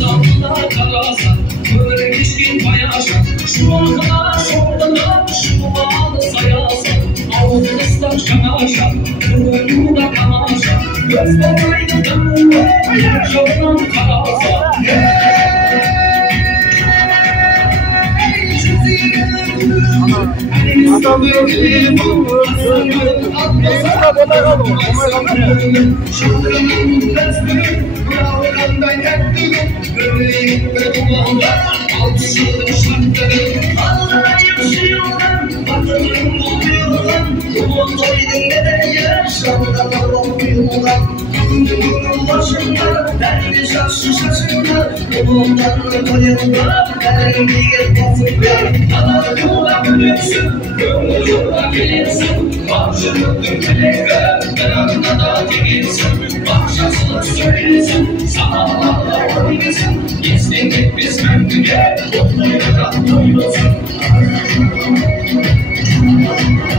Damla karasa, böyle pişkin bayaşa. Şu arkadaş orada, şu bağlı sayasa. Ağzı ıslak şanaşa, kırmızı kamaşa. Göz babaydı damla, yaşamdan karasa.